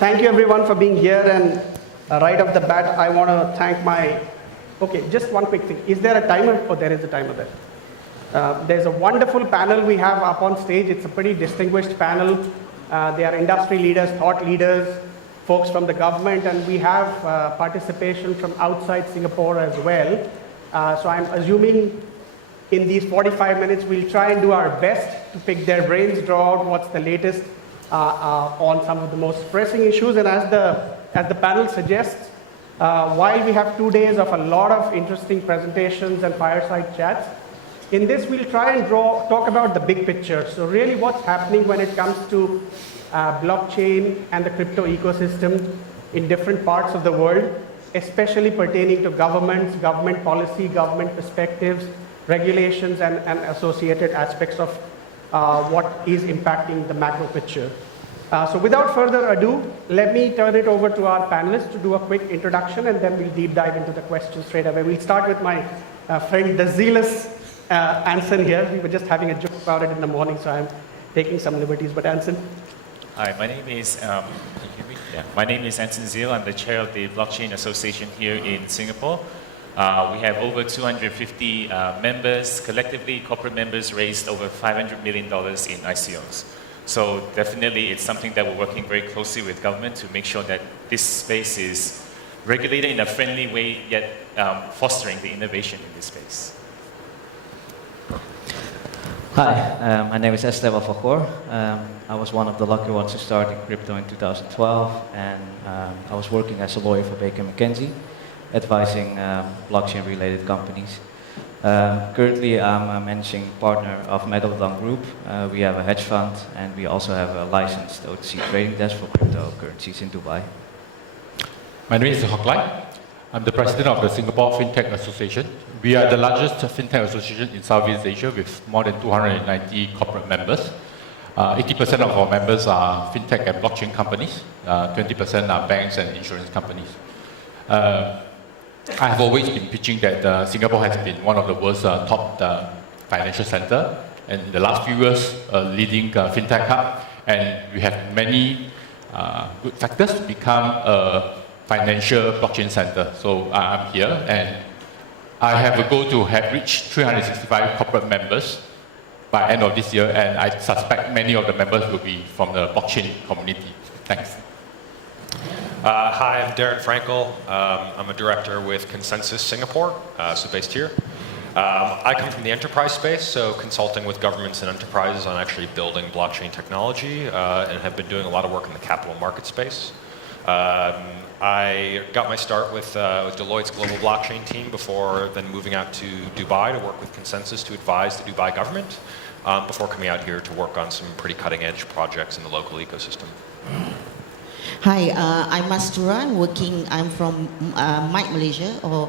Thank you everyone for being here, and right off the bat, I want to thank okay, just one quick thing. Is there a timer? Oh, there is a timer there. There's a wonderful panel we have up on stage. It's a pretty distinguished panel. They are industry leaders, thought leaders, folks from the government, and we have participation from outside Singapore as well. So I'm assuming in these 45 minutes, we'll try and do our best to pick their brains, draw out what's the latest on some of the most pressing issues. And as the panel suggests, while we have 2 days of a lot of interesting presentations and fireside chats, in this we'll try and talk about the big picture. So really what's happening when it comes to blockchain and the crypto ecosystem in different parts of the world, especially pertaining to governments, government policy, government perspectives, regulations, and associated aspects of what is impacting the macro picture. So without further ado, let me turn it over to our panelists to do a quick introduction, and then we'll deep dive into the questions straight away. We'll start with my friend, the zealous Anson here. We were just having a joke about it in the morning, so I'm taking some liberties. But Anson. Hi, my name is, can you hear me? Yeah. My name is Anson Zeal. I'm the chair of the Blockchain Association here in Singapore. We have over 250 members. Collectively, corporate members raised over $500 million in ICOs. So definitely it's something that we're working very closely with government to make sure that this space is regulated in a friendly way, yet fostering the innovation in this space. Hi, my name is Esteban Fajor. I was one of the lucky ones who started crypto in 2012, and I was working as a lawyer for Baker McKenzie, advising blockchain-related companies. Currently, I'm a managing partner of Megalodon Group. We have a hedge fund, and we also have a licensed OTC trading desk for cryptocurrencies in Dubai. My name is Hock Lai. I'm the president of the Singapore FinTech Association. We are the largest FinTech association in Southeast Asia with more than 290 corporate members. 80% of our members are FinTech and blockchain companies. 20% are banks and insurance companies. I have always been pitching that Singapore has been one of the world's top financial center, and in the last few years, leading FinTech hub, and we have many good factors to become a financial blockchain center. So I'm here, and I have a goal to have reached 365 corporate members by end of this year, and I suspect many of the members will be from the blockchain community. Thanks. Hi, I'm Darren Frankel. I'm a director with Consensus Singapore, so based here. I come from the enterprise space, so consulting with governments and enterprises on actually building blockchain technology, and have been doing a lot of work in the capital market space. I got my start with Deloitte's global blockchain team before then moving out to Dubai to work with Consensus to advise the Dubai government, before coming out here to work on some pretty cutting-edge projects in the local ecosystem. Hi, I'm Mastura. I'm from MITE Malaysia, or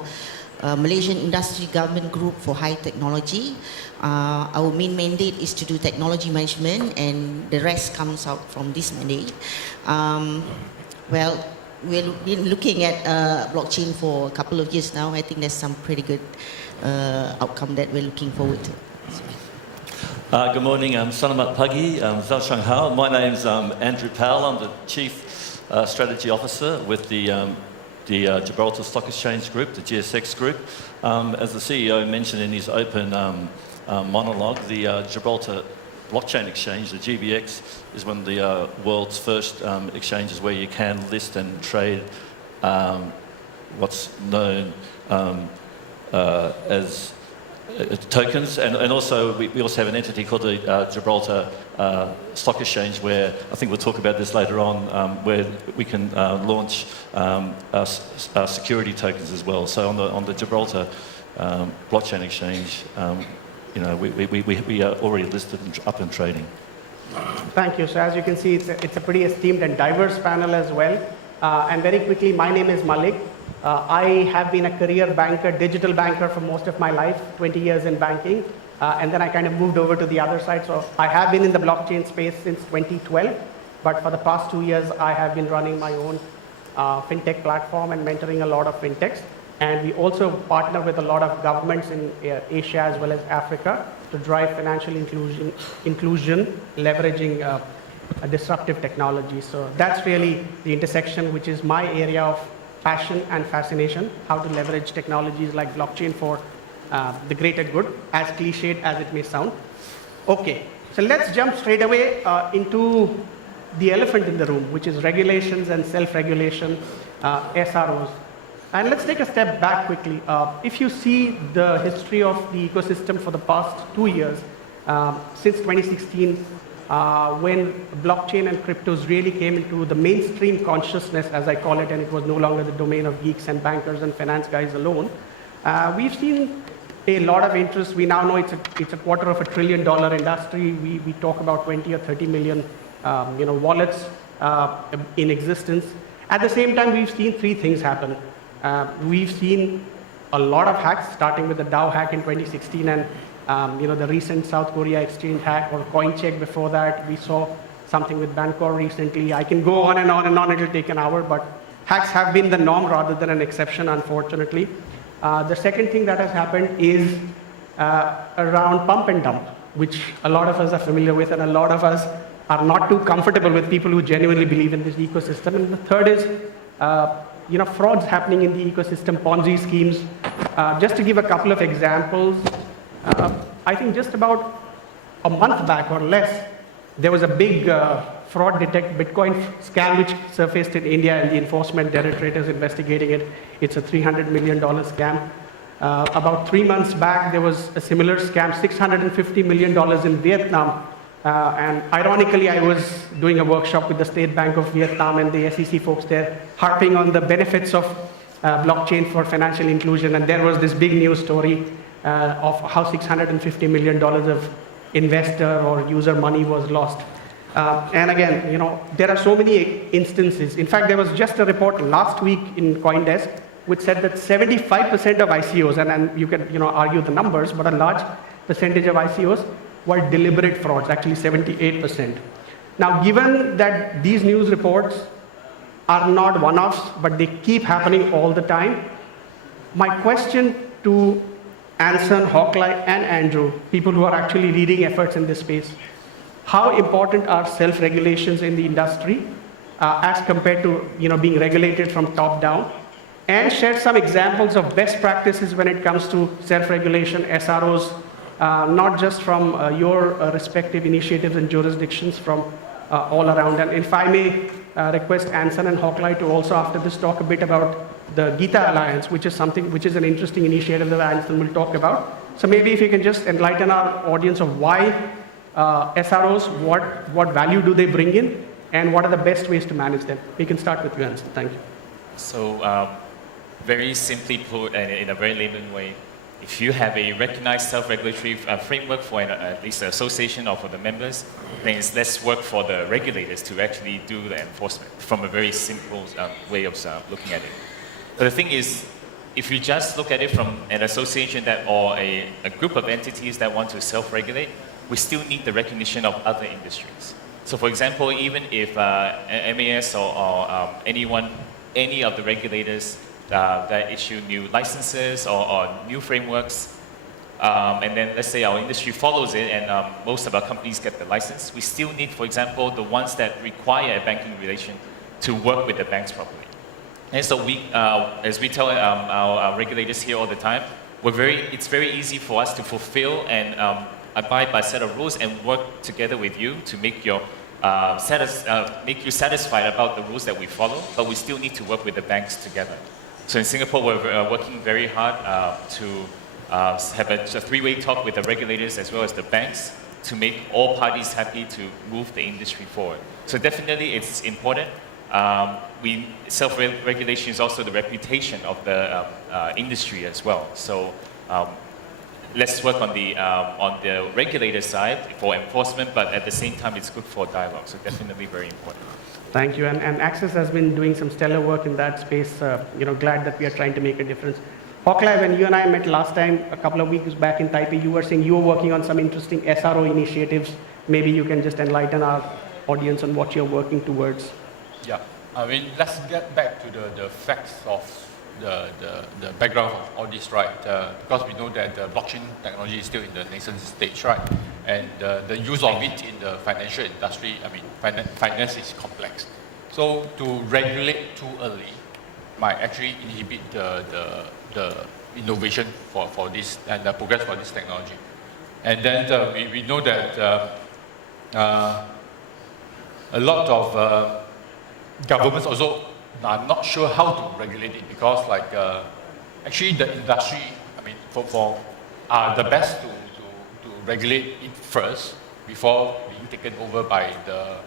Malaysian Industry Government Group for High Technology. Our main mandate is to do technology management, and the rest comes out from this mandate. Well, we've been looking at blockchain for a couple of years now. I think there's some pretty good outcome that we're looking forward to. Good morning, I'm Salamat Pagi, Zhao Shang Hao. My name's Andrew Powell. I'm the Chief Strategy Officer with the Gibraltar Stock Exchange Group, the GSX Group. As the CEO mentioned in his open monologue, the Gibraltar Blockchain Exchange, the GBX, is one of the world's first exchanges where you can list and trade what's known as tokens, and also we also have an entity called the Gibraltar Stock Exchange, where I think we'll talk about this later on, where we can launch security tokens as well. So on the Gibraltar Blockchain Exchange, you know, we are already listed and up and trading. Thank you. So as you can see, it's a pretty esteemed and diverse panel as well. And very quickly, my name is Malik. I have been a career banker, digital banker for most of my life, 20 years in banking. And then I kind of moved over to the other side. So I have been in the blockchain space since 2012. But for the past 2 years, I have been running my own fintech platform and mentoring a lot of fintechs. And we also partner with a lot of governments in Asia as well as Africa to drive financial inclusion, leveraging disruptive technology. So that's really the intersection, which is my area of passion and fascination, how to leverage technologies like blockchain for the greater good, as cliched as it may sound. Okay, so let's jump straight away into the elephant in the room, which is regulations and self-regulation, SROs. And let's take a step back quickly. If you see the history of the ecosystem for the past 2 years, since 2016, when blockchain and cryptos really came into the mainstream consciousness, as I call it, and it was no longer the domain of geeks and bankers and finance guys alone, we've seen a lot of interest. We now know it's a $250 billion industry. We talk about 20 or 30 million wallets in existence. At the same time, we've seen three things happen. We've seen a lot of hacks, starting with the DAO hack in 2016 and the recent South Korea exchange hack, or CoinCheck before that. We saw something with Bancor recently. I can go on and on and on. It'll take an hour, but hacks have been the norm rather than an exception, unfortunately. The second thing that has happened is around pump and dump, which a lot of us are familiar with, and a lot of us are not too comfortable with, people who genuinely believe in this ecosystem. And the third is frauds happening in the ecosystem, Ponzi schemes. Just to give a couple of examples, I think just about a month back or less, there was a big fraud detect Bitcoin scam which surfaced in India, and the enforcement directorate is investigating it. It's a $300 million scam. About 3 months back, there was a similar scam, $650 million in Vietnam. And ironically, I was doing a workshop with the State Bank of Vietnam and the SEC folks there, harping on the benefits of blockchain for financial inclusion. And there was this big news story of how $650 million of investor or user money was lost. And again, there are so many instances. In fact, there was just a report last week in CoinDesk which said that 75% of ICOs, and you can argue the numbers, but a large percentage of ICOs were deliberate frauds, actually 78%. Now, given that these news reports are not one-offs, but they keep happening all the time, my question to Anson, Hawkley, and Andrew, people who are actually leading efforts in this space, how important are self-regulations in the industry as compared to being regulated from top down? And share some examples of best practices when it comes to self-regulation, SROs, not just from your respective initiatives and jurisdictions, from all around. And if I may request Anson and Hawkley to also after this talk a bit about the Gita Alliance, which is an interesting initiative that Anson will talk about. So maybe if you can just enlighten our audience of why SROs, what value do they bring in, and what are the best ways to manage them. We can start with you, Anson. Thank you. So very simply put, and in a very layman way, if you have a recognized self-regulatory framework for at least the association or for the members, then it's less work for the regulators to actually do the enforcement from a very simple way of looking at it. But the thing is, if you just look at it from an association or a group of entities that want to self-regulate, we still need the recognition of other industries. So for example, even if MAS or any of the regulators that issue new licenses or new frameworks, and then let's say our industry follows it and most of our companies get the license, we still need, for example, the ones that require a banking relation to work with the banks properly. And so as we tell our regulators here all the time, it's very easy for us to fulfill and abide by a set of rules and work together with you to make you satisfied about the rules that we follow, but we still need to work with the banks together. So in Singapore, we're working very hard to have a three-way talk with the regulators as well as the banks to make all parties happy to move the industry forward. So definitely it's important. Self-regulation is also the reputation of the industry as well. So let's work on the regulator side for enforcement, but at the same time, it's good for dialogue. So definitely very important. Thank you. And Access has been doing some stellar work in that space. Glad that we are trying to make a difference. Hawkley, when you and I met last time, a couple of weeks back in Taipei, you were saying you were working on some interesting SRO initiatives. Maybe you can just enlighten our audience on what you're working towards. Yeah, I mean, let's get back to the facts of the background of all this, right? Because we know that the blockchain technology is still in the nascent stage, right? and the use of it in the financial industry, I mean, finance is complex. So to regulate too early might actually inhibit the innovation for this and the progress for this technology. And then we know that a lot of governments also are not sure how to regulate it because actually the industry, I mean, are the best to regulate it first before being taken over by the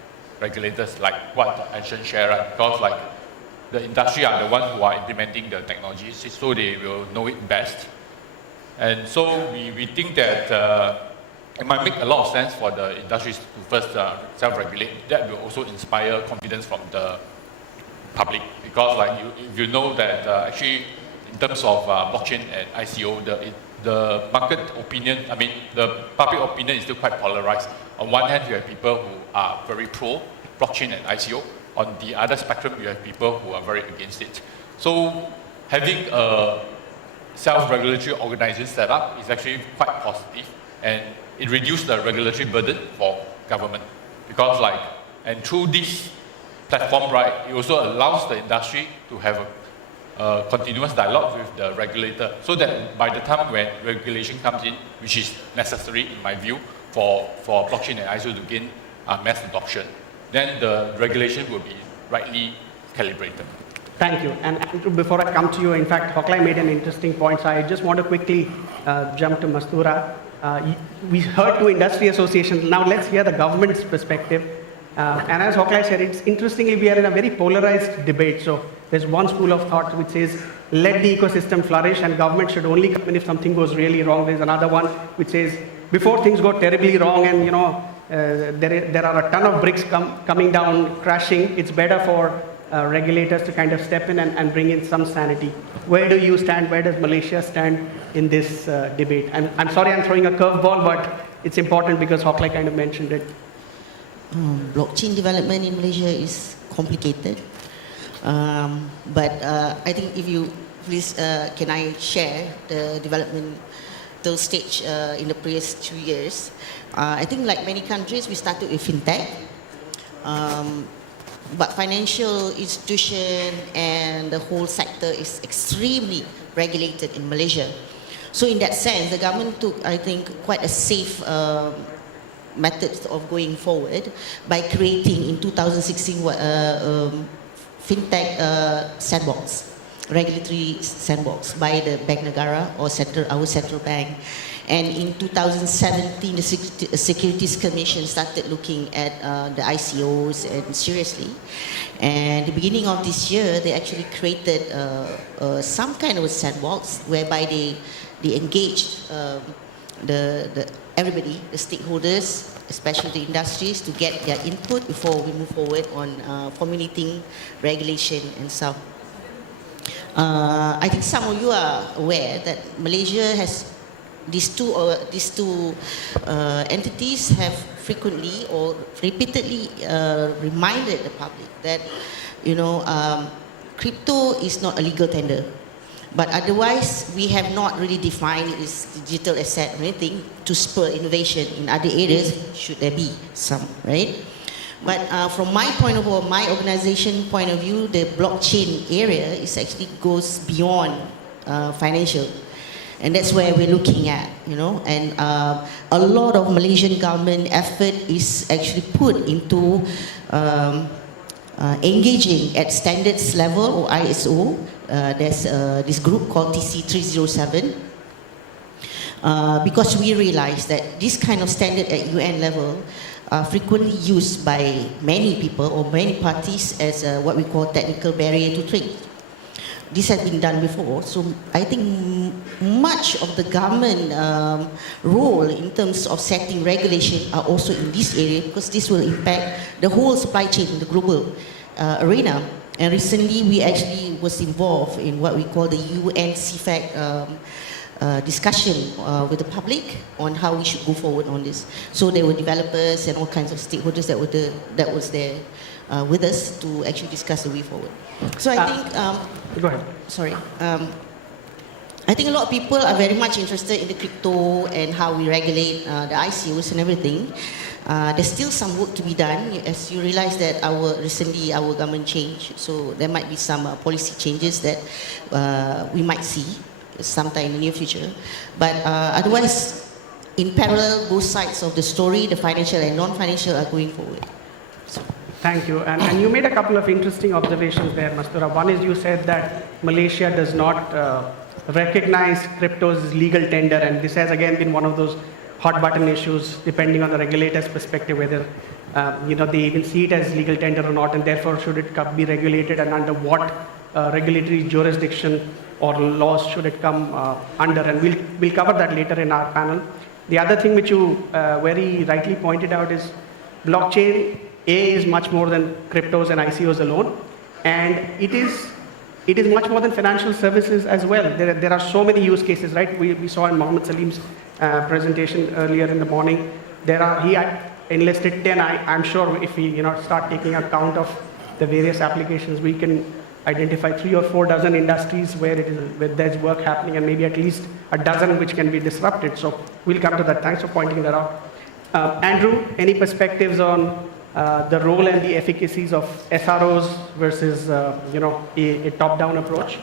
regulators, like what mentioned Sharon, because the industry are the ones who are implementing the technologies, so they will know it best. And so we think that it might make a lot of sense for the industries to first self-regulate. That will also inspire confidence from the public, because if you know that actually in terms of blockchain and ICO, the market opinion, I mean the public opinion is still quite polarized. On one hand, you have people who are very pro blockchain and ICO. On the other spectrum, you have people who are very against it. So having a self-regulatory organization set up is actually quite positive, and it reduces the regulatory burden for government, because and through this platform, right, it also allows the industry to have a continuous dialogue with the regulator, so that by the time when regulation comes in, which is necessary in my view for blockchain and ICO to gain mass adoption, then the regulation will be rightly calibrated. Thank you. And before I come to you, in fact, Hoklai made an interesting point, so I just want to quickly jump to Mastura. We heard two industry associations. Now let's hear the government's perspective. And as Hoklai said, it's interestingly, we are in a very polarized debate. So there's one school of thought which says, let the ecosystem flourish and government should only come in if something goes really wrong. There's another one which says, before things go terribly wrong and there are a ton of bricks coming down, crashing, it's better for regulators to kind of step in and bring in some sanity. Where do you stand? Where does Malaysia stand in this debate? I'm sorry I'm throwing a curveball, but it's important because Hoklai kind of mentioned it. Blockchain development in Malaysia is complicated. But I think if you please, can I share the developmental stage in the previous 2 years? I think like many countries, we started with fintech. But financial institution and the whole sector is extremely regulated in Malaysia. So in that sense, the government took, I think, quite a safe methods of going forward by creating in 2016 fintech sandbox, regulatory sandbox by the Bank Negara or our central bank. And in 2017, the Securities Commission started looking at the ICOs and seriously. And at the beginning of this year, they actually created some kind of a sandbox whereby they engaged everybody, the stakeholders, especially the industries, to get their input before we move forward on formulating regulation and stuff. I think some of you are aware that Malaysia has these two entities have frequently or repeatedly reminded the public that crypto is not a legal tender. But otherwise, we have not really defined it as digital asset or anything to spur innovation in other areas, should there be some, right? But from my point of view, my organization point of view, the blockchain area is actually goes beyond financial. And that's where we're looking at, and a lot of Malaysian government effort is actually put into engaging at standards level or ISO. There's this group called TC307 because we realize that this kind of standard at UN level are frequently used by many people or many parties as what we call technical barrier to trade. This has been done before, so I think much of the government role in terms of setting regulation are also in this area, because this will impact the whole supply chain in the global arena. And recently we actually was involved in what we call the UN CFAC discussion with the public on how we should go forward on this. So there were developers and all kinds of stakeholders that was there with us to actually discuss the way forward. So I think, go ahead. Sorry. I I think a lot of people are very much interested in the crypto and how we regulate the ICOs and everything. There's still some work to be done, as you realize that recently our government changed, so there might be some policy changes that we might see sometime in the near future. But otherwise, in parallel, both sides of the story, the financial and non-financial, are going forward. Thank you. And you made a couple of interesting observations there, Mastura. One is you said that Malaysia does not recognize cryptos as legal tender, and this has again been one of those hot button issues, depending on the regulator's perspective, whether they even see it as legal tender or not, and therefore should it be regulated, and under what regulatory jurisdiction or laws should it come under, and we'll cover that later in our panel. The other thing which you very rightly pointed out is blockchain is much more than cryptos and ICOs alone, and it is much more than financial services as well. There are so many use cases, right? We saw in Mohammed Salim's presentation earlier in the morning. He enlisted 10. I'm sure if we start taking account of the various applications, we can identify 3 or 4 dozen industries where there's work happening, and maybe at least a dozen which can be disrupted. So we'll come to that. Thanks for pointing that out. Andrew, any perspectives on the role and the efficacies of SROs versus a top-down approach?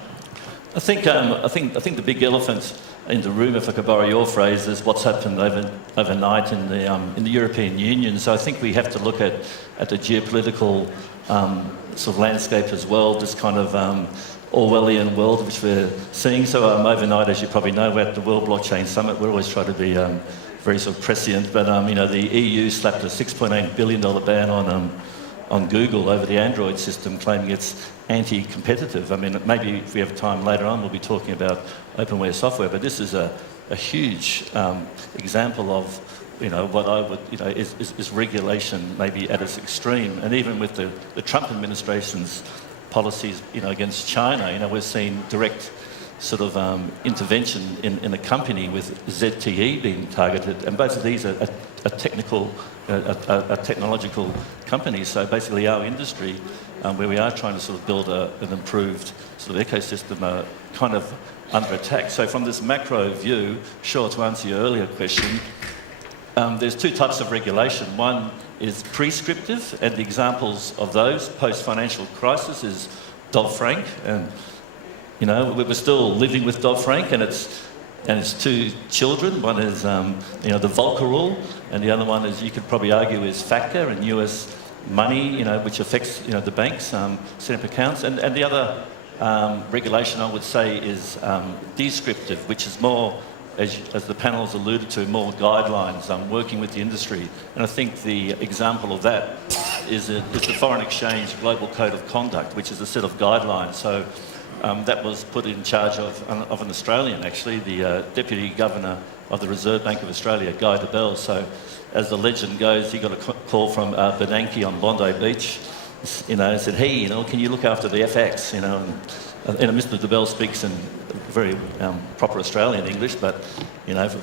I think the big elephant in the room, if I could borrow your phrase, is what's happened overnight in the European Union. So I think we have to look at the geopolitical sort of landscape as well, this kind of Orwellian world which we're seeing. So overnight, as you probably know, we're at the World Blockchain Summit. We're always trying to be very sort of prescient, but the EU slapped a $6.8 billion ban on Google over the Android system, claiming it's anti-competitive. I mean, maybe if we have time later on, we'll be talking about openware software, but this is a huge example of what I would is regulation maybe at its extreme, and even with the Trump administration's policies against China, we're seeing direct sort of intervention in a company with ZTE being targeted, and both of these are technological companies. So basically, our industry, where we are trying to sort of build an improved sort of ecosystem, are kind of under attack. So from this macro view, sure, to answer your earlier question, there's 2 types of regulation. One is prescriptive, and the examples of those post-financial crisis is Dodd-Frank, and we're still living with Dodd-Frank, and it's 2 children. One is the Volcker rule, and the other one is, you could probably argue, is FATCA and US money, which affects the banks, set up accounts, and the other regulation I would say is descriptive, which is more, as the panel has alluded to, more guidelines, working with the industry. And I think the example of that is the Foreign Exchange Global Code of Conduct, which is a set of guidelines. So that was put in charge of an Australian, actually, the Deputy Governor of the Reserve Bank of Australia, Guy Debelle. So as the legend goes, he got a call from Bernanke on Bondi Beach, said, hey, can you look after the FX, and Mr. Debelle speaks in very proper Australian English, but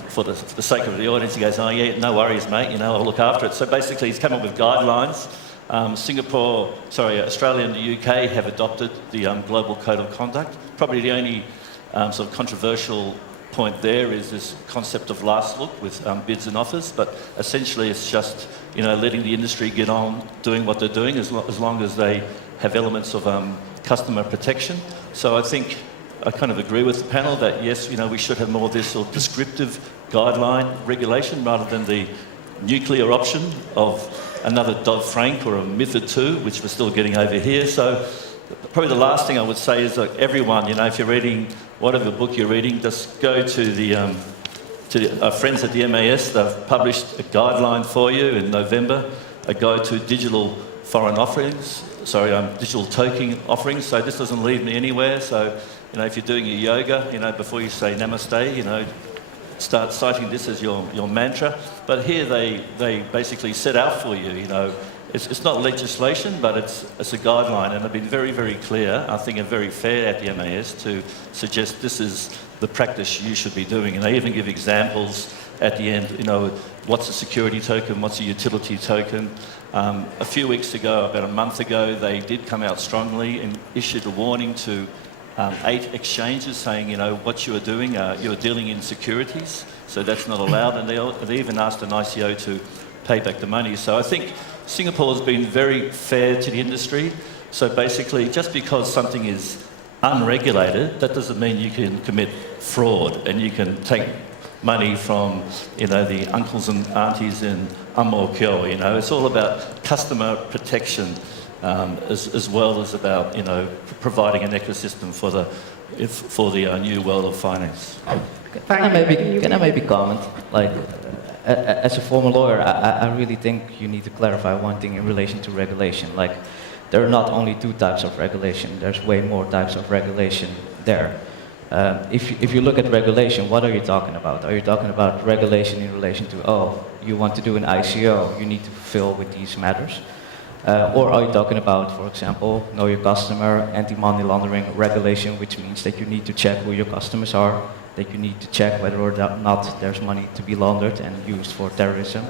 for the sake of the audience, he goes, oh yeah, no worries, mate, I'll look after it. So basically, he's come up with guidelines. Australia and the UK have adopted the Global Code of Conduct. Probably the only sort of controversial point there is this concept of last look with bids and offers, but essentially it's just letting the industry get on doing what they're doing as long as they have elements of customer protection. So I think I kind of agree with the panel that yes, we should have more of this sort of prescriptive guideline regulation rather than the nuclear option of another Dodd-Frank or a MiFID II, which we're still getting over here. So probably the last thing I would say is that everyone, if you're reading whatever book you're reading, just go to our friends at the MAS. They've published a guideline for you in November, a guide to digital foreign offerings, digital token offerings. So this doesn't lead me anywhere. So, if you're doing your yoga, before you say namaste, start citing this as your mantra. But here they basically set out for you, it's not legislation, but it's a guideline, and they've been very, very clear, I think, and very fair at the MAS to suggest this is the practice you should be doing. And they even give examples at the end, what's a security token, what's a utility token. A few weeks ago, about a month ago, they did come out strongly and issued a warning to 8 exchanges saying, what you are doing, you're dealing in securities, so that's not allowed. And they even asked an ICO to pay back the money. So I think Singapore has been very fair to the industry. So basically, just because something is unregulated, that doesn't mean you can commit fraud and you can take money from, the uncles and aunties in Ang Mo Kio. It's all about customer protection as well as about, providing an ecosystem for the new world of finance. Can I maybe comment? Like, as a former lawyer, I really think you need to clarify one thing in relation to regulation. Like, there are not only 2 types of regulation, there's way more types of regulation there. If you look at regulation, what are you talking about? Are you talking about regulation in relation to, you want to do an ICO, you need to fulfill with these matters? Or are you talking about, for example, know your customer, anti-money laundering regulation, which means that you need to check who your customers are, that you need to check whether or not there's money to be laundered and used for terrorism?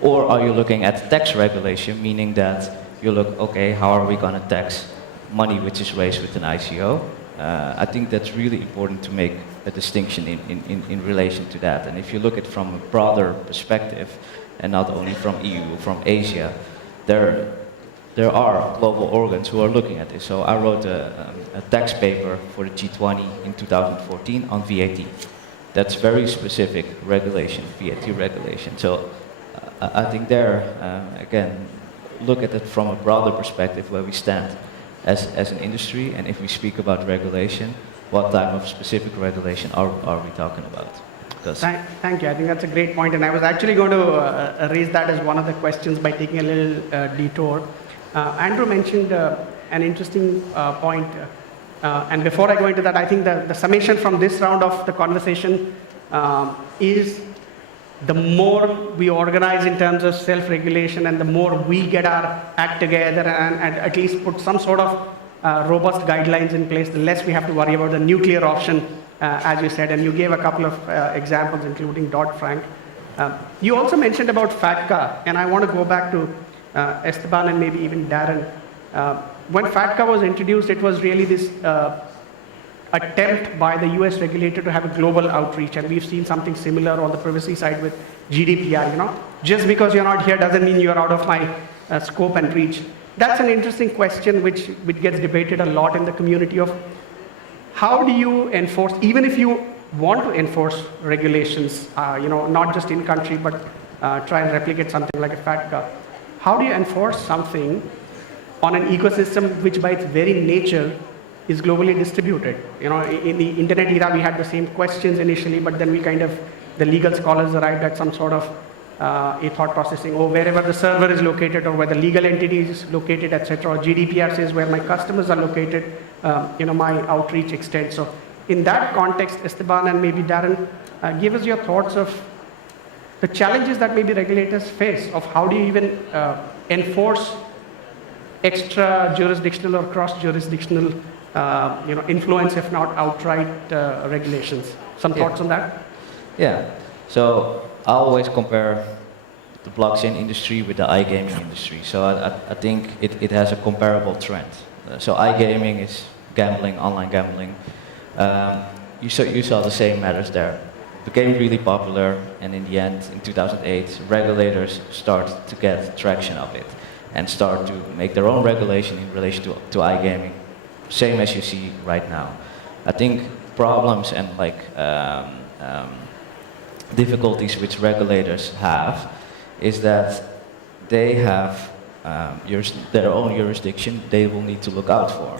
Or are you looking at tax regulation, meaning that you look, okay, how are we going to tax money which is raised with an ICO? I think that's really important to make a distinction in relation to that. And if you look at it from a broader perspective, and not only from EU, from Asia, there are global organs who are looking at this. So I wrote a tax paper for the G20 in 2014 on VAT. That's very specific regulation, VAT regulation. So I think there, again, look at it from a broader perspective where we stand as an industry, and if we speak about regulation, what type of specific regulation are we talking about? Thank you. I think that's a great point, and I was actually going to raise that as one of the questions by taking a little detour. Andrew mentioned an interesting point, and before I go into that, I think the summation from this round of the conversation is the more we organize in terms of self-regulation and the more we get our act together and at least put some sort of robust guidelines in place, the less we have to worry about the nuclear option, as you said, and you gave a couple of examples, including Dodd-Frank. You also mentioned about FATCA, and I want to go back to Esteban and maybe even Darren. When FATCA was introduced, it was really this attempt by the US regulator to have a global outreach, and we've seen something similar on the privacy side with GDPR. Just because you're not here doesn't mean you're out of my scope and reach. That's an interesting question which gets debated a lot in the community of how do you enforce, even if you want to enforce regulations, not just in country, but try and replicate something like a FATCA. How do you enforce something on an ecosystem which by its very nature is globally distributed? In the internet era, we had the same questions initially, but then the legal scholars arrived at some sort of a thought processing, wherever the server is located or where the legal entity is located, etc. Or GDPR says where my customers are located, my outreach extends. So in that context, Esteban and maybe Darren, give us your thoughts of the challenges that maybe regulators face of how do you even enforce extra jurisdictional or cross-jurisdictional influence, if not outright regulations. Some thoughts on that? Yeah. So I always compare the blockchain industry with the iGaming industry. So I think it has a comparable trend. So iGaming is gambling, online gambling. You saw the same matters there. It became really popular, and in the end, in 2008, regulators started to get traction of it and start to make their own regulation in relation to iGaming. Same as you see right now. I think problems and difficulties which regulators have is that they have their own jurisdiction they will need to look out for.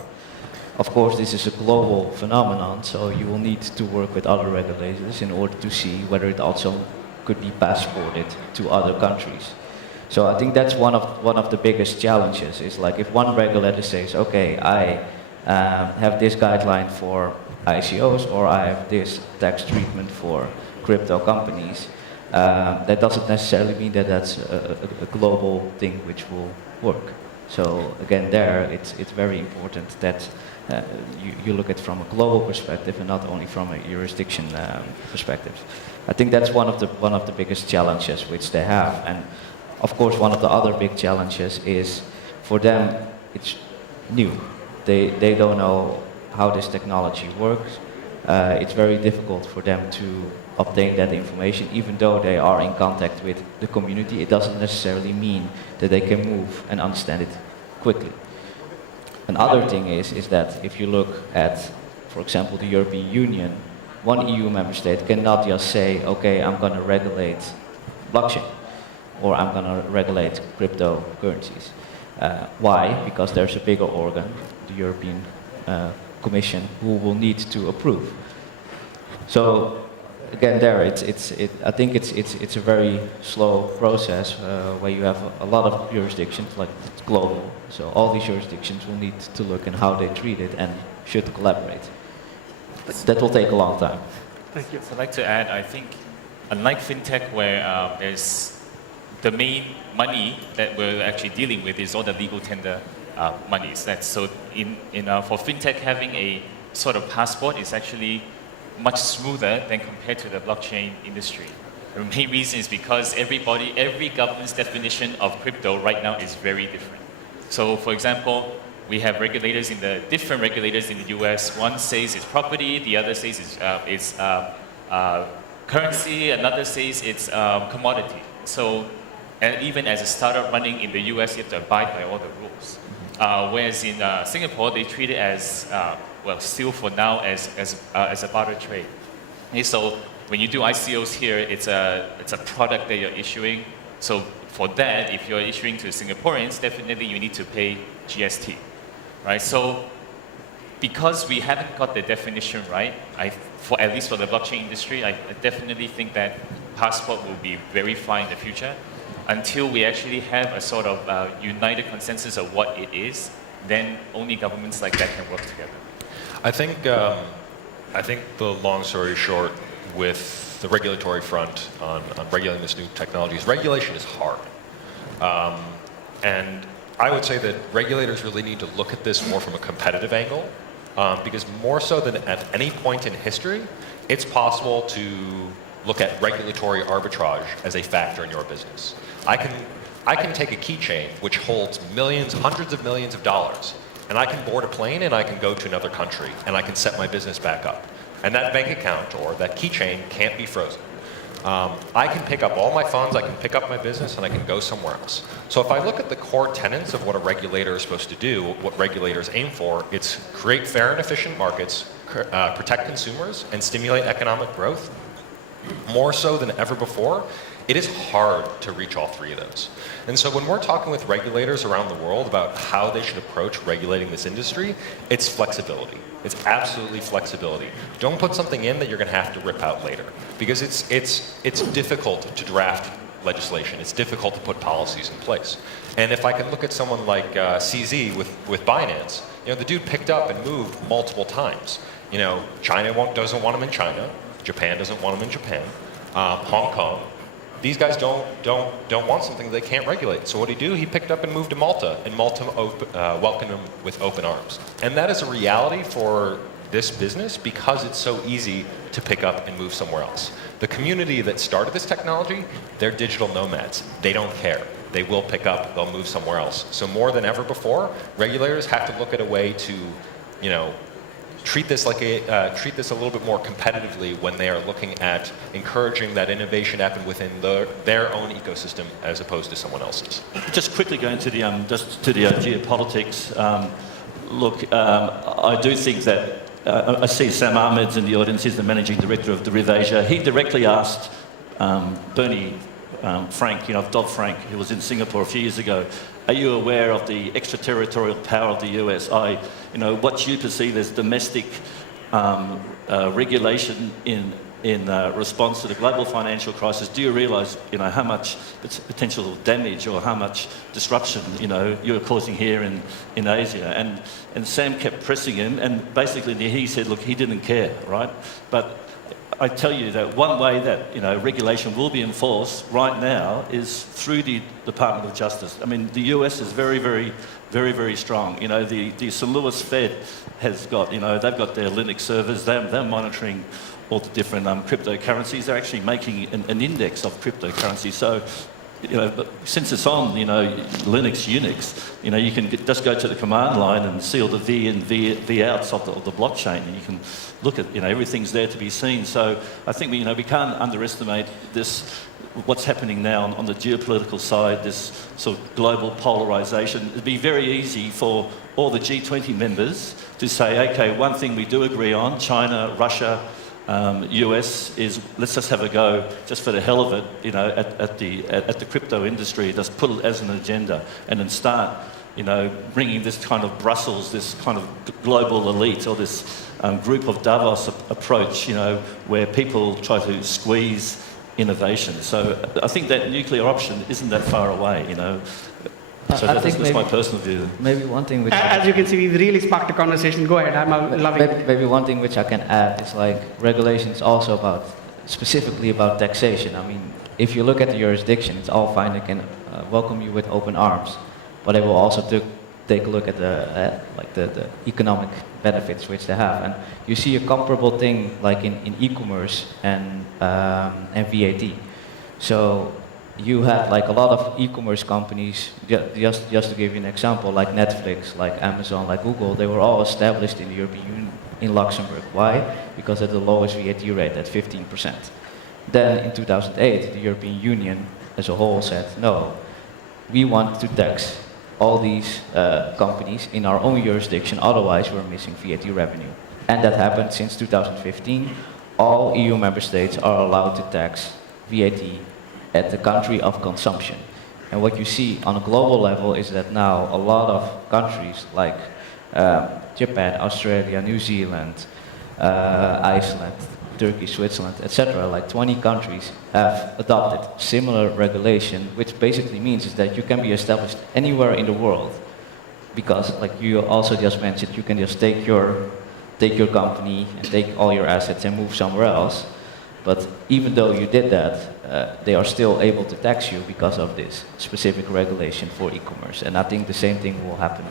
Of course, this is a global phenomenon, so you will need to work with other regulators in order to see whether it also could be passported to other countries. So I think that's one of the biggest challenges, is like if one regulator says, okay, I have this guideline for ICOs, or I have this tax treatment for crypto companies, that doesn't necessarily mean that that's a global thing which will work. So again, there it's very important that you look at it from a global perspective and not only from a jurisdiction perspective. I think that's one of the biggest challenges which they have. And of course, one of the other big challenges is for them it's new. They don't know how this technology works, it's very difficult for them to obtain that information. Even though they are in contact with the community, it doesn't necessarily mean that they can move and understand it quickly. Another thing is that if you look at, for example, the European Union, one EU member state cannot just say, okay, I'm going to regulate blockchain, or I'm going to regulate cryptocurrencies. Why? Because there's a bigger organ, the European Commission, who will need to approve. So again, I think it's a very slow process where you have a lot of jurisdictions, like it's global. So all these jurisdictions will need to look at how they treat it and should collaborate. But that will take a long time. Thank you. So I'd like to add, I think, unlike fintech, where there's the main money that we're actually dealing with is all the legal tender monies. For fintech, having a sort of passport is actually much smoother than compared to the blockchain industry. The main reason is because every government's definition of crypto right now is very different. So, for example, we have different regulators in the US. One says it's property, the other says it's currency, another says it's commodity. So, and even as a startup running in the US, you have to abide by all the rules. Whereas in Singapore, they treat it as, still for now, as a barter trade. Okay, so when you do ICOs here, it's a product that you're issuing. So for that, if you're issuing to Singaporeans, definitely you need to pay GST, right? So because we haven't got the definition right, at least for the blockchain industry, I definitely think that passport will be very fine in the future. Until we actually have a sort of united consensus of what it is, then only governments like that can work together. I think the long story short with the regulatory front on regulating this new technology is regulation is hard. And I would say that regulators really need to look at this more from a competitive angle, because more so than at any point in history, it's possible to look at regulatory arbitrage as a factor in your business. I can take a keychain which holds millions, hundreds of millions of dollars, and I can board a plane and I can go to another country and I can set my business back up. And that bank account or that keychain can't be frozen. I can pick up all my funds, I can pick up my business, and I can go somewhere else. So if I look at the core tenets of what a regulator is supposed to do, what regulators aim for, it's create fair and efficient markets, protect consumers, and stimulate economic growth. More so than ever before, it is hard to reach all three of those. And so when we're talking with regulators around the world about how they should approach regulating this industry, it's flexibility. It's absolutely flexibility. Don't put something in that you're going to have to rip out later, because it's difficult to draft legislation. It's difficult to put policies in place. And if I can look at someone like CZ with Binance, the dude picked up and moved multiple times. China doesn't want him in China. Japan doesn't want them in Japan. Hong Kong. These guys don't want something they can't regulate. So what did he do? He picked up and moved to Malta, and Malta welcomed him with open arms. And that is a reality for this business because it's so easy to pick up and move somewhere else. The community that started this technology, they're digital nomads. They don't care. They will pick up, they'll move somewhere else. So more than ever before, regulators have to look at a way to, treat this a little bit more competitively when they are looking at encouraging that innovation to happen within their own ecosystem as opposed to someone else's. Just quickly going to the geopolitics. I do think that I see Sam Ahmed's in the audience. He's the managing director of Derivasia. He directly asked Bernie Frank, of Dodd-Frank, who was in Singapore a few years ago, are you aware of the extraterritorial power of the US? What you perceive as domestic regulation in response to the global financial crisis, do you realise, how much potential damage or how much disruption, you're causing here in Asia? And Sam kept pressing him, and basically he said, look, he didn't care, right? But I tell you that one way that regulation will be enforced right now is through the Department of Justice. I mean, the US is very, very, very, very strong. The St. Louis Fed has got, they've got their Linux servers. They're monitoring all the different cryptocurrencies. They're actually making an index of cryptocurrencies. So but since it's on, Linux, Unix, you can just go to the command line and see all the V in, V outs of the blockchain, and you can look at, everything's there to be seen. So I think we can't underestimate this, what's happening now on the geopolitical side, this sort of global polarization. It'd be very easy for all the G20 members to say, okay, one thing we do agree on, China, Russia, US, is let's just have a go, just for the hell of it, at the crypto industry, just put it as an agenda, and then start, bringing this kind of Brussels, this kind of global elite, or this group of Davos approach, where people try to squeeze innovation. So I think that nuclear option isn't that far away, So that's my personal view. Maybe one thing which... As you can see, we've really sparked a conversation. Go ahead, I'm loving it. Maybe one thing which I can add is like regulations also specifically about taxation. I mean, if you look at the jurisdiction, it's all fine. They can welcome you with open arms, but they will also take a look at the economic benefits which they have. And you see a comparable thing like in e-commerce and VAT. So you have like a lot of e-commerce companies, just to give you an example, like Netflix, like Amazon, like Google, they were all established in the European Union, in Luxembourg. Why? Because at the lowest VAT rate at 15%. Then in 2008, the European Union as a whole said, no, we want to tax all these companies in our own jurisdiction, otherwise we're missing VAT revenue. And that happened since 2015. All EU member states are allowed to tax VAT at the country of consumption. And what you see on a global level is that now a lot of countries like Japan, Australia, New Zealand, Iceland, Turkey, Switzerland, etc., like 20 countries have adopted similar regulation, which basically means is that you can be established anywhere in the world, because like you also just mentioned, you can just take your company and take all your assets and move somewhere else. But even though you did that, they are still able to tax you because of this specific regulation for e-commerce. And I think the same thing will happen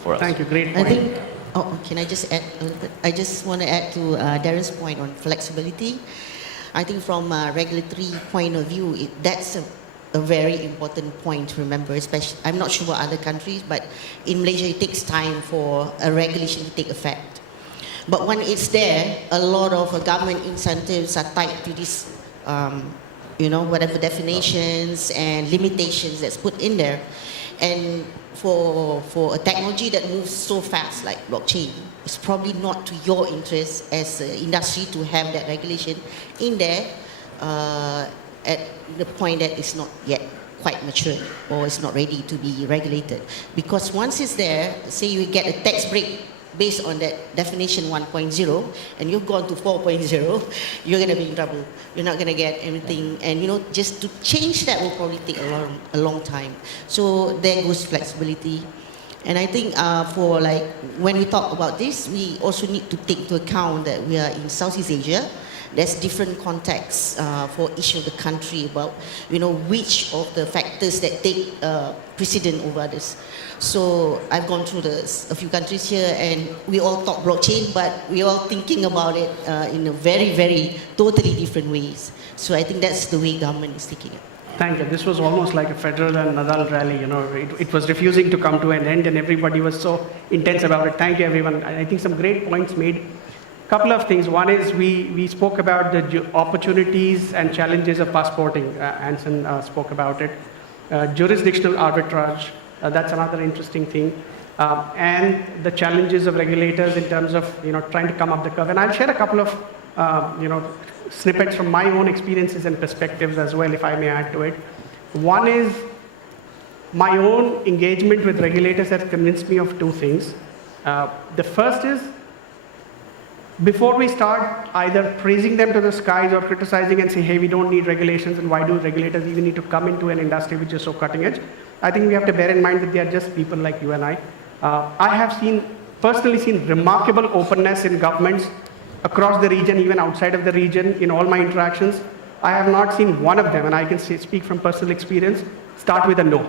for us. Thank you, great point. I think, can I just add a little bit? I just want to add to Darren's point on flexibility. I think from a regulatory point of view, that's a very important point to remember, especially, I'm not sure about other countries, but in Malaysia it takes time for a regulation to take effect. But when it's there, a lot of government incentives are tied to this, whatever definitions and limitations that's put in there. And for a technology that moves so fast like blockchain, it's probably not to your interest as an industry to have that regulation in there at the point that it's not yet quite mature or it's not ready to be regulated. Because once it's there, say you get a tax break based on that definition 1.0, and you've gone to 4.0, you're going to be in trouble. You're not going to get anything. And just to change that will probably take a long time. So there goes flexibility. And I think for when we talk about this, we also need to take into account that we are in Southeast Asia. There's different contexts for each of the country about, which of the factors that take precedent over others. So I've gone through a few countries here, and we all talk blockchain, but we're all thinking about it in a very, very totally different ways. So I think that's the way government is taking it. Thank you. This was almost like a Federer and Nadal rally. It was refusing to come to an end, and everybody was so intense about it. Thank you, everyone. I think some great points made. Couple of things. One is we spoke about the opportunities and challenges of passporting. Anson spoke about it. Jurisdictional arbitrage. That's another interesting thing. And the challenges of regulators in terms of trying to come up the curve. And I'll share a couple of snippets from my own experiences and perspectives as well, if I may add to it. One is my own engagement with regulators has convinced me of two things. The first is, before we start either praising them to the skies or criticizing and say, hey, we don't need regulations, and why do regulators even need to come into an industry which is so cutting edge, I think we have to bear in mind that they are just people like you and I. I have personally seen remarkable openness in governments across the region, even outside of the region, in all my interactions. I have not seen one of them, and I can speak from personal experience, start with a no.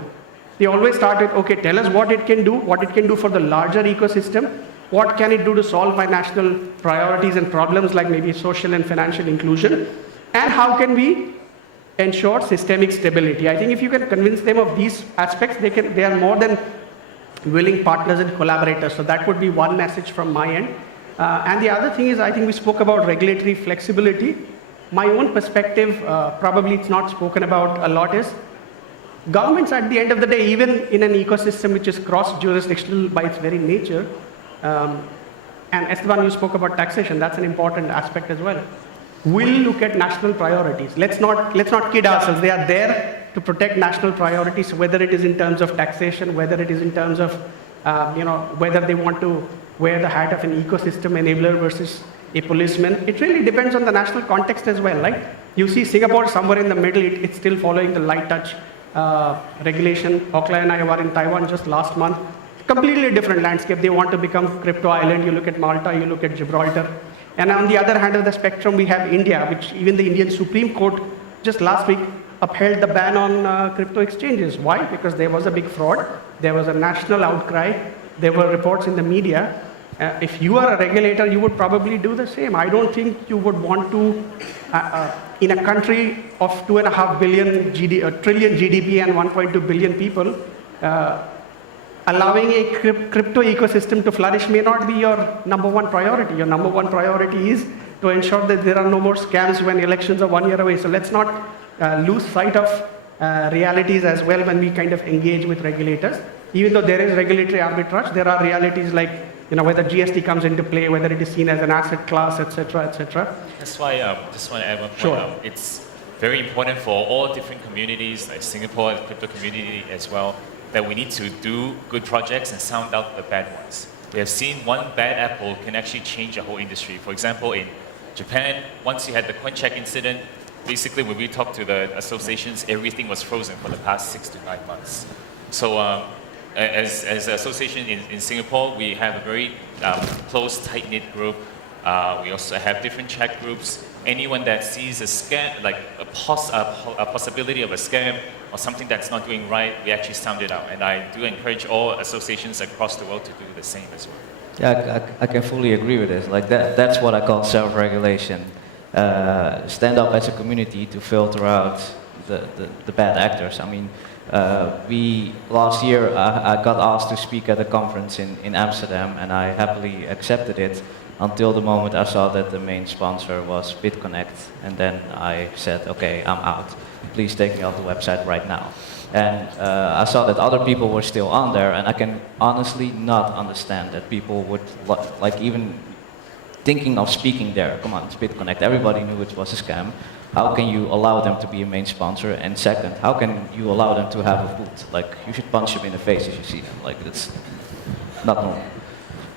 They always start with, okay, tell us what it can do for the larger ecosystem, what can it do to solve my national priorities and problems like maybe social and financial inclusion, and how can we ensure systemic stability. I think if you can convince them of these aspects, they are more than willing partners and collaborators. So that would be one message from my end. And the other thing is, I think we spoke about regulatory flexibility. My own perspective, probably it's not spoken about a lot, is governments at the end of the day, even in an ecosystem which is cross-jurisdictional by its very nature, and Esteban, you spoke about taxation, that's an important aspect as well, will look at national priorities. Let's not kid ourselves. They are there to protect national priorities, whether it is in terms of taxation, whether it is in terms of, whether they want to wear the hat of an ecosystem enabler versus a policeman. It really depends on the national context as well, right? You see Singapore somewhere in the middle, it's still following the light touch regulation. Hoklai and I were in Taiwan just last month. Completely different landscape. They want to become crypto island. You look at Malta, you look at Gibraltar. And on the other hand of the spectrum, we have India, which even the Indian Supreme Court just last week upheld the ban on crypto exchanges. Why? Because there was a big fraud. There was a national outcry. There were reports in the media. If you are a regulator, you would probably do the same. I don't think you would want to, in a country of 2.5 trillion GDP and 1.2 billion people, allowing a crypto ecosystem to flourish may not be your number one priority. Your number one priority is to ensure that there are no more scams when elections are 1 year away. So let's not lose sight of realities as well when we kind of engage with regulators. Even though there is regulatory arbitrage, there are realities like whether GST comes into play, whether it is seen as an asset class, etc., etc. That's why just want to add one point. Sure. It's very important for all different communities, like Singapore, the crypto community as well, that we need to do good projects and sound out the bad ones. We have seen one bad apple can actually change a whole industry. For example, in Japan, once you had the CoinCheck incident, basically when we talked to the associations, everything was frozen for the past 6 to 9 months. So as an association in Singapore, we have a very close, tight-knit group. We also have different chat groups. Anyone that sees a scam, like a possibility of a scam or something that's not doing right, we actually sound it out. And I do encourage all associations across the world to do the same as well. Yeah, I can fully agree with this. Like that's what I call self-regulation. Stand up as a community to filter out the bad actors. I mean, last year I got asked to speak at a conference in Amsterdam, and I happily accepted it until the moment I saw that the main sponsor was BitConnect, and then I said, okay, I'm out. Please take me off the website right now. And I saw that other people were still on there, and I can honestly not understand that people would like even thinking of speaking there. Come on, it's BitConnect. Everybody knew it was a scam. How can you allow them to be a main sponsor? And second, how can you allow them to have a booth? Like, you should punch them in the face if you see them. Like, it's not normal.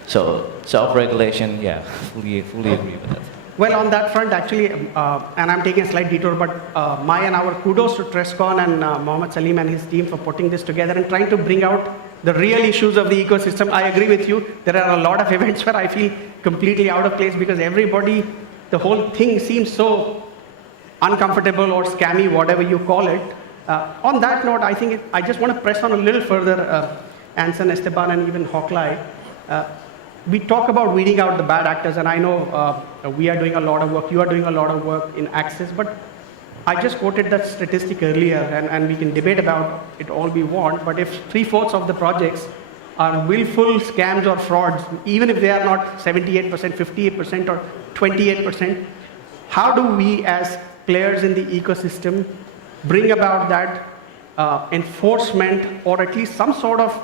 So, self-regulation, yeah, fully agree with that. Well, on that front, actually, and I'm taking a slight detour, but my and our kudos to Trescon and Mohammed Salim and his team for putting this together and trying to bring out the real issues of the ecosystem. I agree with you. There are a lot of events where I feel completely out of place because everybody, the whole thing seems so uncomfortable or scammy, whatever you call it. On that note, I think I just want to press on a little further, Anson, Esteban, and even Hoklai. We talk about weeding out the bad actors, and I know we are doing a lot of work, you are doing a lot of work in Access, but I just quoted that statistic earlier, and we can debate about it all we want, but if 3/4 of the projects are willful scams or frauds, even if they are not 78%, 58%, or 28%, how do we as players in the ecosystem bring about that enforcement, or at least some sort of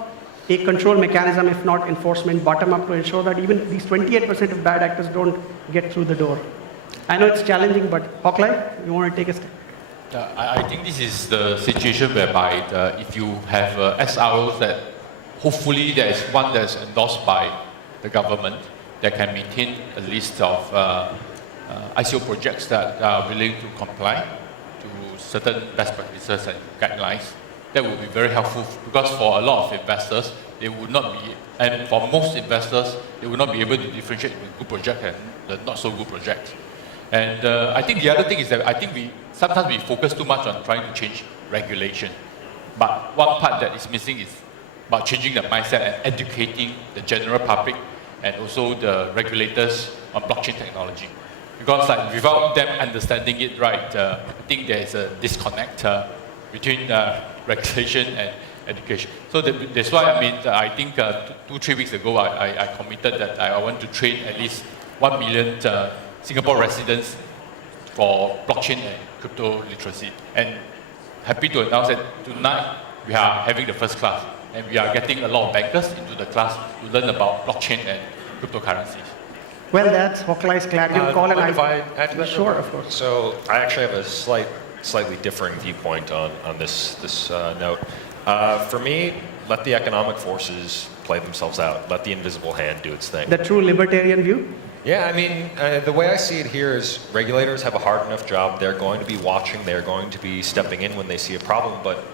a control mechanism, if not enforcement, bottom up, to ensure that even these 28% of bad actors don't get through the door? I know it's challenging, but Hoklai, you want to take a step? I think this is the situation whereby if you have SROs that hopefully there is one that's endorsed by the government that can maintain a list of ICO projects that are willing to comply to certain best practices and guidelines. That would be very helpful, because for a lot of investors, they would not be, and for most investors, they would not be able to differentiate between good project and the not so good project. And I think the other thing is that I think sometimes we focus too much on trying to change regulation. But one part that is missing is about changing the mindset and educating the general public and also the regulators on blockchain technology. because like without them understanding it right, I think there is a disconnect between regulation and education. So that's why I think 2-3 weeks ago I committed that I want to train at least 1 million Singapore residents for blockchain and crypto literacy. And happy to announce that tonight we are having the first class, and we are getting a lot of bankers into the class to learn about blockchain and cryptocurrencies. Well, that's Hoklai is glad you call, and Mind if I add to that? Sure, of course. So I actually have a slightly differing viewpoint on this note. For me, let the economic forces play themselves out. Let the invisible hand do its thing. The true libertarian view? Yeah, I mean, the way I see it here is regulators have a hard enough job. They're going to be watching. They're going to be stepping in when they see a problem. But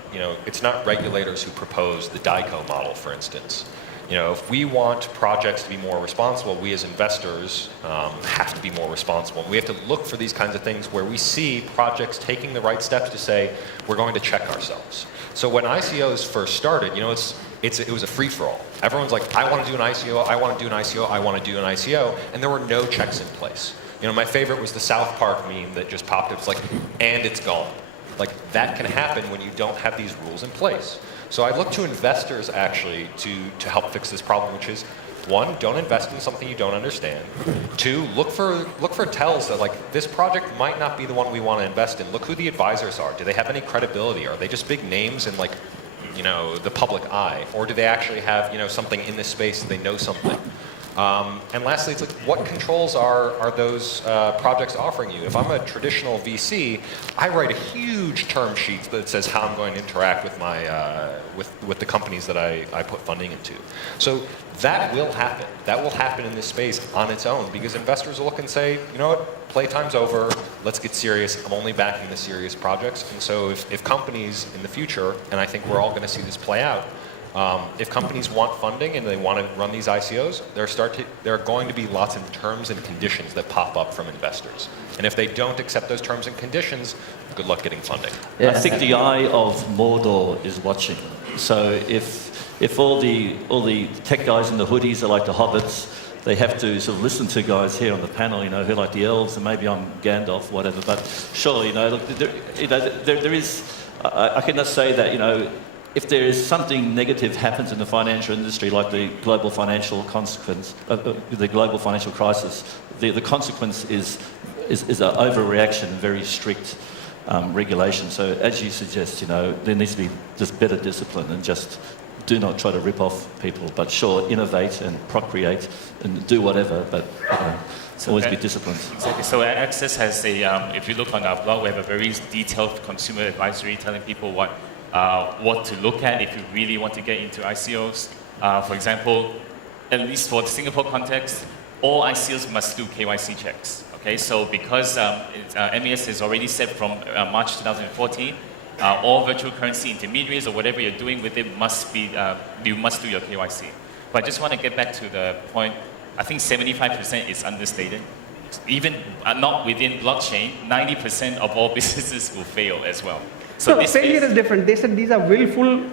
it's not regulators who propose the DICO model, for instance. If we want projects to be more responsible, we as investors have to be more responsible. And we have to look for these kinds of things where we see projects taking the right steps to say, we're going to check ourselves. So when ICOs first started, it was a free-for-all. Everyone's like, I want to do an ICO, I want to do an ICO, I want to do an ICO, and there were no checks in place. My favorite was the South Park meme that just popped up. It's like, and it's gone. Like, that can happen when you don't have these rules in place. So I look to investors actually to help fix this problem, which is, 1, don't invest in something you don't understand. 2, look for tells that like this project might not be the one we want to invest in. Look who the advisors are. Do they have any credibility? Are they just big names in like, the public eye, or do they actually have something in this space that they know something? And lastly, it's like, what controls are those projects offering you? If I'm a traditional VC, I write a huge term sheet that says how I'm going to interact with my with the companies that I put funding into. So that will happen. That will happen in this space on its own, because investors will look and say, you know what, playtime's over. Let's get serious. I'm only backing the serious projects. And so if companies in the future, and I think we're all going to see this play out, if companies want funding and they want to run these ICOs, there are going to be lots of terms and conditions that pop up from investors. And if they don't accept those terms and conditions, good luck getting funding. Yeah, I think the eye of Mordor is watching. So if all the tech guys in the hoodies are like the hobbits, they have to sort of listen to guys here on the panel, who are like the elves, and maybe I'm Gandalf, whatever. But surely, look, there is. I can just say that, if there is something negative happens in the financial industry, like the global financial consequence, the global financial crisis, the consequence is an overreaction, very strict regulation. So as you suggest, there needs to be just better discipline, and just do not try to rip off people, but sure, innovate and procreate and do whatever, but always be disciplined. Exactly. So Access has if you look on our blog, we have a very detailed consumer advisory telling people what to look at if you really want to get into ICOs. For example, at least for the Singapore context, all ICOs must do KYC checks. Okay, so because MES has already said from March 2014, all virtual currency intermediaries or whatever you're doing with it must be, you must do your KYC. But I just want to get back to the point, I think 75% is understated. Even not within blockchain, 90% of all businesses will fail as well. So failure is different. They said these are willful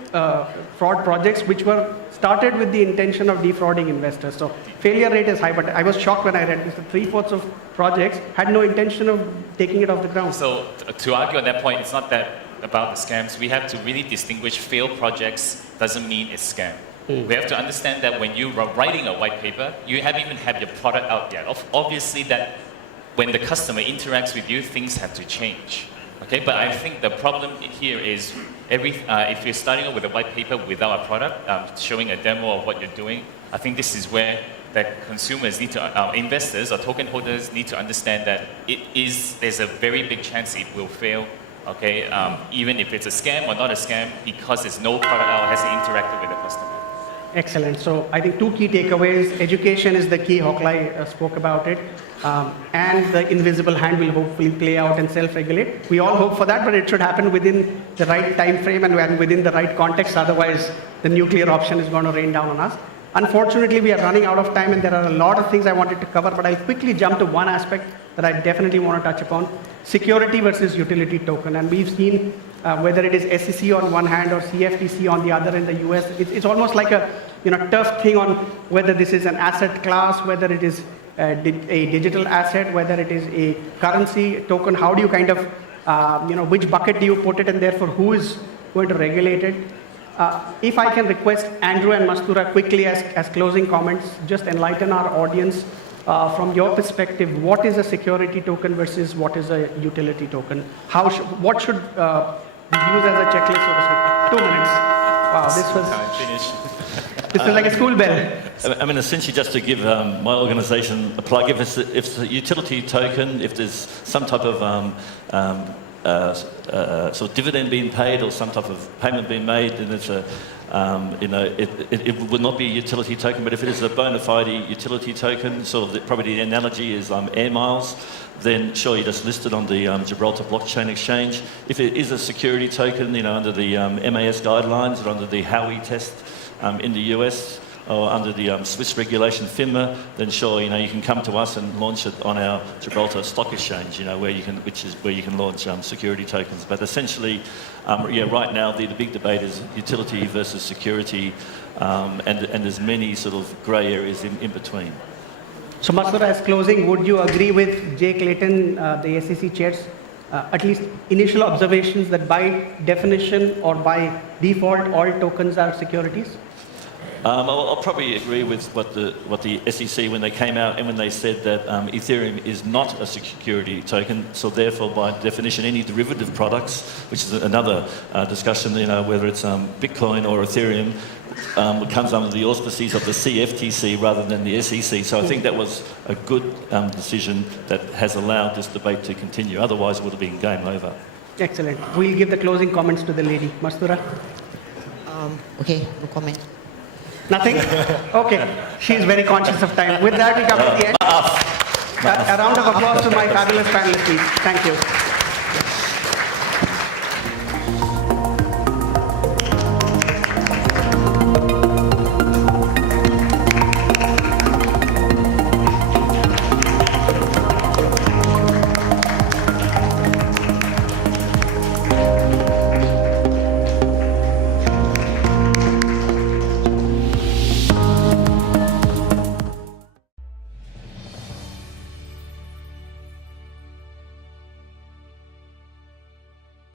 fraud projects which were started with the intention of defrauding investors. So failure rate is high, but I was shocked when I read this. 3/4 of projects had no intention of taking it off the ground. So to argue on that point, it's not that about the scams. We have to really distinguish failed projects doesn't mean it's scam. We have to understand that when you are writing a white paper, you haven't even had your product out yet. Obviously that when the customer interacts with you, things have to change. Okay, but I think the problem here is if you're starting out with a white paper without a product, showing a demo of what you're doing, I think this is where the consumers need to, investors or token holders need to understand that there's a very big chance it will fail. Okay, even if it's a scam or not a scam, because there's no product out, has interacted with the customer. Excellent. So I think 2 key takeaways. Education is the key. Hoklai spoke about it. And the invisible hand will hopefully play out and self-regulate. We all hope for that, but it should happen within the right time frame and within the right context. Otherwise, the nuclear option is going to rain down on us. Unfortunately, we are running out of time, and there are a lot of things I wanted to cover, but I'll quickly jump to one aspect that I definitely want to touch upon: security versus utility token. And we've seen whether it is SEC on one hand or CFTC on the other in the US, it's almost like a tough thing on whether this is an asset class, whether it is a digital asset, whether it is a currency token? How do you kind of, which bucket do you put it in there for who is going to regulate it? If I can request Andrew and Mastura quickly as closing comments, just enlighten our audience from your perspective, what is a security token versus what is a utility token? What should be used as a checklist, so to speak? 2 minutes. Wow, this is like a school bell. I mean, essentially, just to give my organisation a plug, if it's a utility token, if there's some type of sort of dividend being paid or some type of payment being made, then it's a, it would not be a utility token. But if it is a bona fide utility token, sort of probably the analogy is air miles, then sure, you just list it on the Gibraltar Blockchain Exchange. If it is a security token, under the MAS guidelines or under the Howey test in the US, or under the Swiss regulation FINMA, then sure, you can come to us and launch it on our Gibraltar Stock Exchange, which is where you can launch security tokens. But essentially, right now the big debate is utility versus security, and there's many sort of grey areas in between. So Mastura, as closing, would you agree with Jay Clayton, the SEC chair's at least initial observations that by definition or by default all tokens are securities? I'll probably agree with what the SEC, when they came out and when they said that Ethereum is not a security token, so therefore by definition any derivative products, which is another discussion, whether it's Bitcoin or Ethereum, comes under the auspices of the CFTC rather than the SEC. So I think that was a good decision that has allowed this debate to continue. Otherwise it would have been game over. Excellent. We'll give the closing comments to the lady. Mastura? Okay, no comment. Nothing? Okay. She's very conscious of time. With that, we come to the end. A round of applause to my fabulous panelists, please. Thank you.